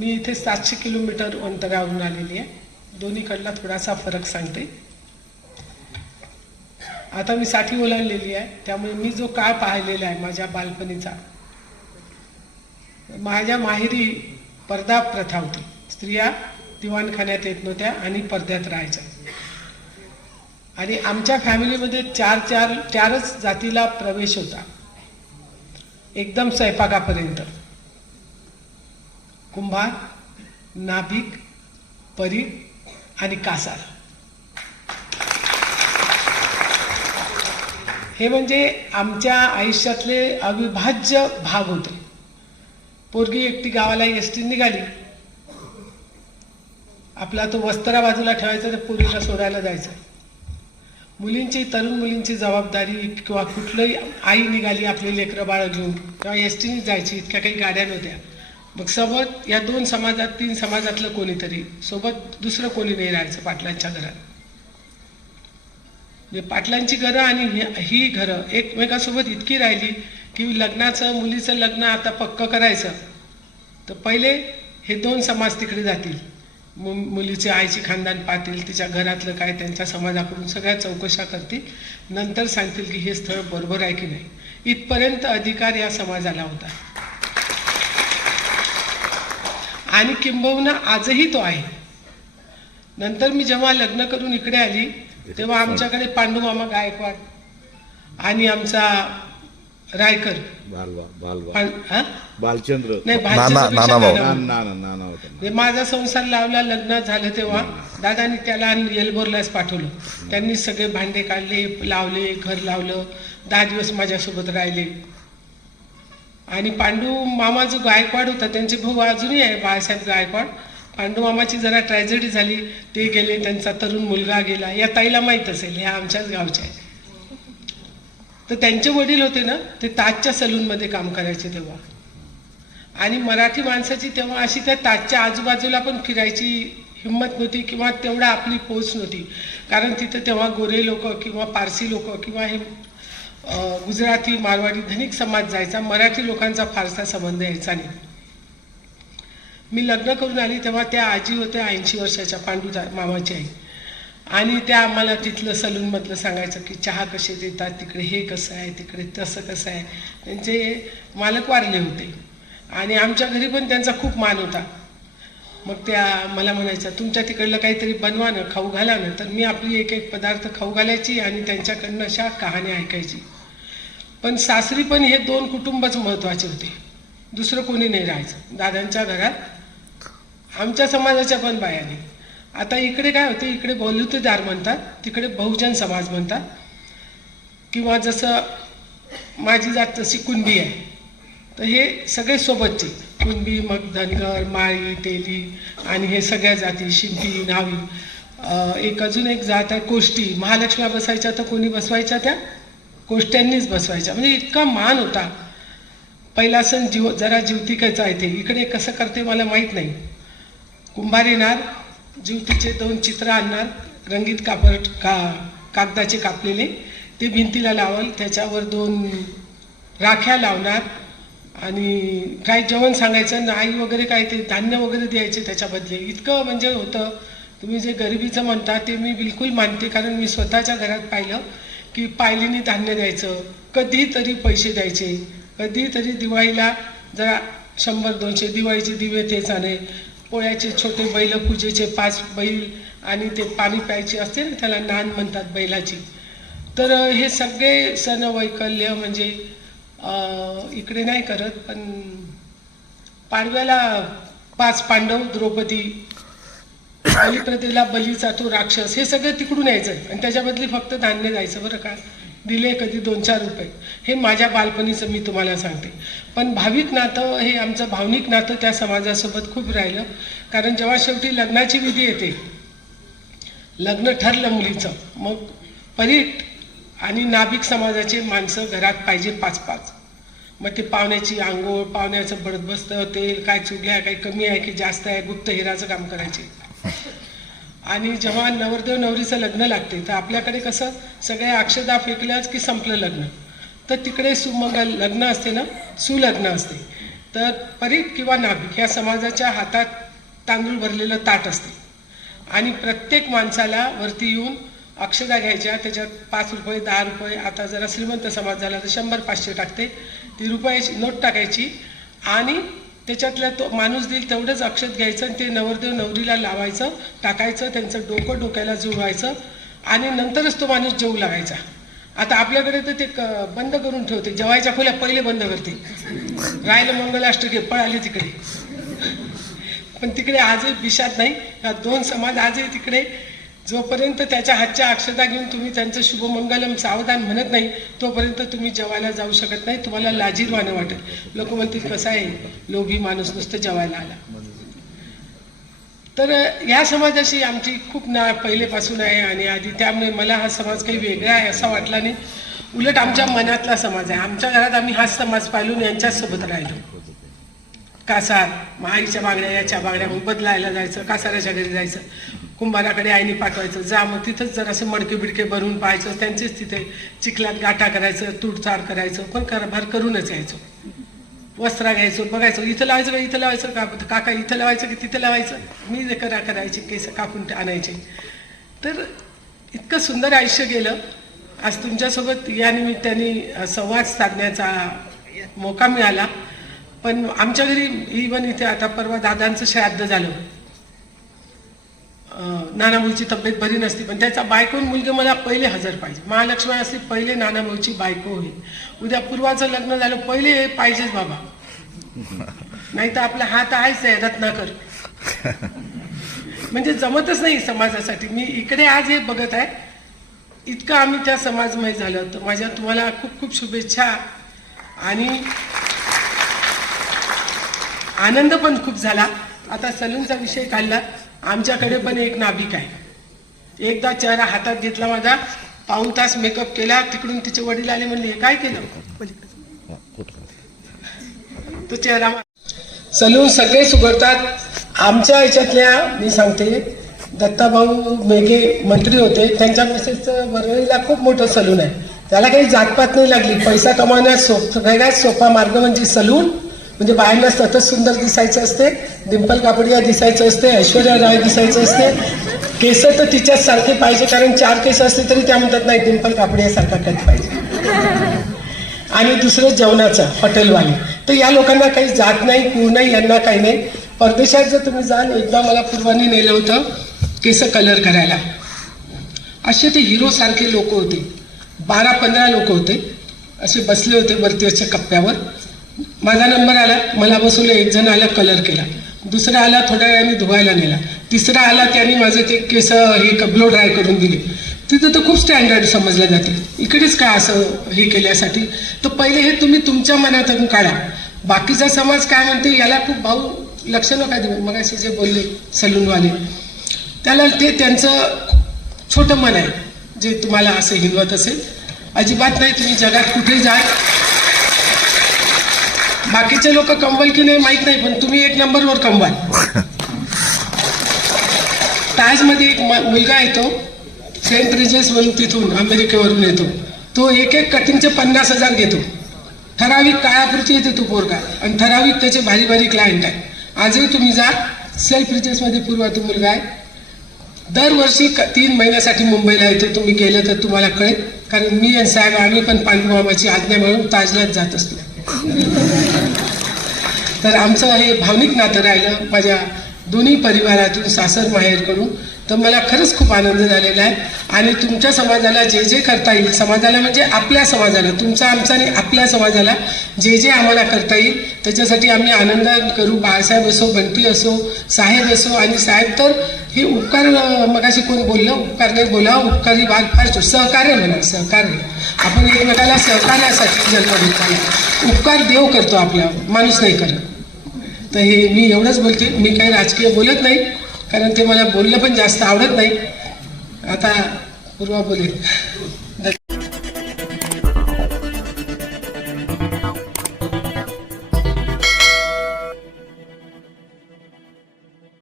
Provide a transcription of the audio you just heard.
मी इथे सातशे किलोमीटर अंतरावरून आलेली आहे. दोन्हीकडला थोडासा फरक सांगते. आता मी साठी ओलांडलेली आहे. त्यामुळे मी जो काळ पाहिलेला आहे माझ्या बालपणीचा माझ्या माहेरी पडदा प्रथा होती. स्त्रिया दिवाणखान्यात येत नव्हत्या आणि पडद्यात राहायच्या. आणि आमच्या फॅमिलीमध्ये चार चार चारच जातीला प्रवेश होता. एकदम स्वयंपाकापर्यंत. कुंभार नाभिक परी आणि कासार. हे म्हणजे आमच्या आयुष्यातले अविभाज्य भाग होते. पोरगी एकटी गावाला एस टी निघाली. आपला तो वस्त्रा बाजूला ठेवायचा तर पोरीला सोडायला जायचं. मुलींची तरुण मुलींची जबाबदारी किंवा कुठलंही आई निघाली आपली लेकरं बाळ घेऊन किंवा एस टीने जायची इतक्या काही गाड्या नव्हत्या. मग सोबत या दोन समाजात तीन समाजातलं कोणीतरी सोबत दुसरं कोणी नाही राहायचं पाटलांच्या घरात. म्हणजे पाटलांची घरं आणि ही- घरं एकमेकासोबत इतकी राहिली की लग्नाचं मुलीचं लग्न आता पक्क करायचं. तर पहिले हे दोन समाज तिकडे जातील. मु मुलीचे आईची खानदान पाहतील तिच्या घरातलं काय त्यांच्या समाजाकडून सगळ्या चौकशा करतील. नंतर सांगतील की हे स्थळ बरोबर आहे की नाही. इथपर्यंत अधिकार या समाजाला होता. आणि किंबहुना आजही तो आहे. नंतर मी जेव्हा लग्न करून इकडे आली तेव्हा आमच्याकडे पांडुमामा गायकवाड आणि आमचा रायकर. बालवा बालवा पां- हा? बालचंद्र. नाही नाना- भाच्यापेक्षा नाना भाऊ. नाना. नाना नाना नाना. होता माझा संसार लावला लग्न झालं तेव्हा. दादानी त्याला येलबोरलाच पाठवलं. त्यांनी सगळे भांडे काढले लावले घर लावलं. दहा दिवस माझ्यासोबत राहिले. आणि पांडू मामा जो गायकवाड होता त्यांचे भाऊ अजूनही आहे बाळासाहेब गायकवाड. पांडू मामाची जरा ट्रॅजेडी झाली ते गेले त्यांचा तरुण मुलगा गेला. या ताईला माहीत असेल ह्या आमच्याच गावच्या आहे तर त्यांचे वडील होते ना ते ताजच्या सलूनमध्ये काम करायचे तेव्हा. आणि मराठी माणसाची तेव्हा अशी त्या ताजच्या आजूबाजूला पण फिरायची हिंमत नव्हती किंवा तेवढा आपली पोच नव्हती. कारण तिथं तेव्हा गोरे लोक किंवा पारसी लोक किंवा हे गुजराती मारवाडी धनिक समाज जायचा मराठी लोकांचा फारसा संबंध यायचा नाही. मी लग्न करून आली तेव्हा त्या आजी होत्या ऐंशी वर्षाच्या पांडू मामाची आई. आणि त्या आम्हाला तिथलं सलूनमधलं सांगायचं की चहा कसे देतात तिकडे हे कसं आहे तिकडे तसं कसं आहे. त्यांचे मालक वारले होते. आणि आमच्या घरी पण त्यांचा खूप मान होता. मग त्या मला म्हणायच्या तुमच्या तिकडलं काहीतरी बनवा ना खाऊ घाला ना तर मी आपली एक एक पदार्थ खाऊ घालायची आणि त्यांच्याकडनं अशा कहाण्या ऐकायची. पण सासरी पण हे दोन कुटुंबच महत्त्वाचे होते. दुसरं कोणी नाही राहायचं. दादांच्या घरात आमच्या समाजाच्या पण बायाने. आता इकडे काय होते इकडे बौलुतेदार म्हणतात तिकडे बहुजन समाज म्हणतात. किंवा जसं माझी जात तशी कुणबी आहे. तर हे सगळे सोबतचे. कुणबी मग धनगर माळी तेली आणि हे सगळ्या जाती शिंपी न्हावी. एक अजून एक जात आहे कोष्टी. महालक्ष्म्या बसायच्या तर कोणी बसवायच्या त्या? कोष्ट्यांनीच बसवायच्या. म्हणजे इतका मान होता. पहिला सण जीव जरा जीवतिकेचा आहे ते. इकडे कसं करते मला माहीत नाही. कुंभार येणार जीवतीचे दोन चित्र आणणार रंगीत कापड का कागदाचे कापलेले. ते भिंतीला लावल त्याच्यावर दोन राख्या लावणार आणि काय जेवण सांगायचं आई वगैरे काय ते धान्य वगैरे द्यायचे त्याच्याबद्दल इतकं म्हणजे होतं. तुम्ही जे गरिबीचं म्हणता ते मी बिलकुल मानते. कारण मी स्वतःच्या घरात पाहिलं की पायलीने धान्य द्यायचं कधीतरी पैसे द्यायचे. कधीतरी दिवाळीला जरा शंभर दोनशे दिवाळीचे दिवे तेच आणे पोळ्याचे छोटे बैल पूजेचे पाच बैल आणि ते पाणी प्यायचे असते ना त्याला नान म्हणतात बैलाची. तर हे सगळे सण वैकल्य म्हणजे इकडे नाही करत पण पाडव्याला पाच पांडव द्रौपदी बलिप्रदेला बलीचा तो राक्षस हे सगळं तिकडून यायचं आणि त्याच्याबद्दली फक्त धान्य द्यायचं बरं का? दिले कधी दोन चार रुपये. हे माझ्या बालपणीचं मी तुम्हाला सांगते. पण भाविक नातं हे आमचं भावनिक नातं त्या समाजासोबत खूप राहिलं. कारण जेव्हा शेवटी लग्नाची विधी येते लग्न ठरलं मुलीचं मग परीट आणि नाभिक समाजाचे माणसं घरात पाहिजे पाच पाच. मग ते पाहुण्याची आंघोळ पाहुण्याचं बडबस्त तेल काय चुगल्या काही कमी आहे की जास्त आहे गुप्त हिराचं काम करायचे. आणि जेव्हा नवरदेव नवरीचं लग्न लागते तर आपल्याकडे कसं सगळ्या अक्षदा फेकल्याच की संपलं लग्न. तर तिकडे सुमंगल लग्न असते ना सुलग्न असते. तर परीट किंवा नाभिक या समाजाच्या हातात तांदूळ भरलेलं ताट असते. आणि प्रत्येक माणसाला वरती येऊन अक्षदा घ्यायच्या त्याच्यात पाच रुपये दहा रुपये आता जरा श्रीमंत समाज झाला तर शंभर पाचशे टाकते. ती रुपयाची नोट टाकायची आणि त्याच्यातल्या तो माणूस देईल तेवढंच अक्षत घ्यायचं आणि ते नवरदेव नवरीला लावायचं टाकायचं त्यांचं डोकं डोक्याला जुळवायचं आणि नंतरच तो माणूस जेऊ लागायचा. आता आपल्याकडे तर ते क- बंद करून ठेवते. जेवायच्या खोल्या पहिले बंद करते. राहिलं मंगलाष्ट घे पळाले तिकडे. पण तिकडे आजही विषाद नाही. दोन समाज आजही तिकडे जोपर्यंत त्याच्या हातच्या अक्षता घेऊन तुम्ही त्यांचं शुभमंगलम सावधान म्हणत नाही तोपर्यंत तुम्ही जेवायला जाऊ शकत नाही तुम्हाला लाजीरवानं वाटत. लोक म्हणतील कसं आहे? लोभी माणूस नुसतं जेवायला आला. तर या समाजाशी आमची खूप ना पहिलेपासून आहे आणि आधी त्यामुळे मला हा समाज काही वेगळा आहे असा वाटला नाही. उलट आमच्या मनातला समाज आहे. आमच्या घरात आम्ही हाच समाज पाळून यांच्यासोबत राहिलो. कासार मग आईच्या बांगड्या याच्या बांगड्या मग बदलायला जायचं कासाराच्या घरी जायचं. कुंभाराकडे आईने पाठवायचं. जा मग तिथंच जर असं मडके बिडके भरून पाहायचं त्यांचेच तिथे चिखलात गाठा करायचं तुडचाड करायचं पण कारभार करूनच यायचो. वस्त्रा घ्यायचो बघायचो इथं लावायचं का इथं लावायचं का काका इथं लावायचं की तिथं लावायचं? मी जे करा करायचे केस कापून आणायचे. तर इतकं सुंदर आयुष्य गेलं. आज तुमच्यासोबत या निमित्ताने संवाद साधण्याचा मोका मिळाला. पण आमच्या घरी इवन इथे आता परवा दादांचं श्राद्ध झालं. नानाभाऊची तब्येत बरी नसती पण त्याचा बायकोन मुलगी मला पहिले हजर पाहिजे. महालक्ष्मी असली पहिले नानाभाऊची बायको होईल. उद्या पूर्वाचं लग्न झालं पहिले हे पाहिजेच बाबा. नाही तर आपला हात आहेच आहे रत्नाकर. म्हणजे जमतच नाही समाजासाठी. मी इकडे आज हे बघत आहे. इतकं आम्ही त्या समाजमय झालं. तर माझ्या तुम्हाला खूप खूप शुभेच्छा. आणि आनंद पण खूप झाला. आता सलूनचा विषय काढला. आमच्याकडे पण एक नाभिक आहे. एकदा चेहरा हातात घेतला माझा पाऊन तास मेकअप केला तिकडून तिचे वडील आले म्हणले "हे काय केलं? तो चेहरा सलून सगळे सुगडतात आमच्या ह्याच्यातल्या मी सांगते दत्ताभाऊ मेघे मंत्री होते. त्यांच्या मिसेसचं वरळीला खूप मोठं सलून आहे. त्याला काही जातपात नाही लागली. पैसा कमावण्यात सोप सगळ्यात सोपा मार्ग म्हणजे सलून. म्हणजे बाहेरला सतत सुंदर दिसायचं असते डिंपल कापडिया दिसायचं असते ऐश्वर्या राय दिसायचं असते. केस तर तिच्याच सारखे पाहिजे कारण चार केस असते तरी त्या म्हणतात नाही डिंपल कापडियासारखा कट पाहिजे. आणि दुसरं जेवणाचं हॉटेलवाले. तर या लोकांना काही जात नाही कुळ नाही यांना काही नाही. परदेशात जर तुम्ही जाल एकदा मला पूर्वानी नेलं होतं केस कलर करायला. असे ते हिरोसारखे लोक होते. बारा पंधरा लोक होते. असे बसले होते वरती अशा कप्प्यावर. माझा नंबर आला मला बसवलं एक जण आला कलर केला. दुसरा आला थोड्या वेळाने धुवायला नेला. तिसरा आला त्यांनी माझे ते केस हे ब्लो ड्राय करून दिले. तिथं तर खूप स्टँडर्ड समजलं जाते. इकडेच काय असं हे केल्यासाठी? तर पहिले हे तुम्ही तुमच्या मनातून काढा. बाकीचा समाज काय म्हणते याला खूप भाऊ लक्ष नका देऊ. मग असे जे बोलले सलूनवाले त्याला ते त्यांचं छोटं मन आहे जे तुम्हाला असं हिंदवत असेल. अजिबात नाही तुम्ही जगात कुठे जा. बाकीचे लोक कमवाल की नाही माहीत नाही पण तुम्ही एक नंबरवर कमवाल ताजमध्ये एक म- मुलगा येतो सेंट रिजेस म्हणून तिथून अमेरिकेवरून येतो. तो एक एक कटिंगचे पन्नास हजार घेतो. ठराविक काळापुरती येते तो पोरगा आणि ठराविक त्याचे भारी भारी क्लायंट आहे. आजही तुम्ही जा सेल्फ रिजेसमध्ये पूर्वा तो मुलगा आहे. दरवर्षी क- तीन महिन्यासाठी मुंबईला येतो तुम्ही गेलं तर तुम्हाला कळेल. कारण मी आणि साहेब आम्ही पण पांडुबाबाची आज्ञा मिळून ताजलाच जात असतो. तर आमचं हे भावनिक नातं राहिलं. माझ्या दोन्ही परिवारातून सासर माहेरकडून तर मला खरंच खूप आनंद झालेला आहे. आणि तुमच्या समाजाला जे जे करता येईल समाजाला म्हणजे आपल्या समाजाला तुमचा आमचा आणि आपल्या समाजाला जे जे आम्हाला करता येईल त्याच्यासाठी आम्ही आनंद करू. बाळासाहेब असो बंटी असो साहेब असो आणि साहेब तर हे उपकार अं, मगाशी कोण बोललं? उपकार नाही बोला उपकारी वाघ फार सहकार्य म्हणा सहकार्य. आपण एकमेकाला सहकार्यासाठी जन्म घेतला उपकार देव करतो आपला माणूस नाही करत. तर हे मी एवढंच बोलते. मी काही राजकीय बोलत नाही कारण ते मला बोलणं पण जास्त आवडत नाही. आता पूर्वा बोलेल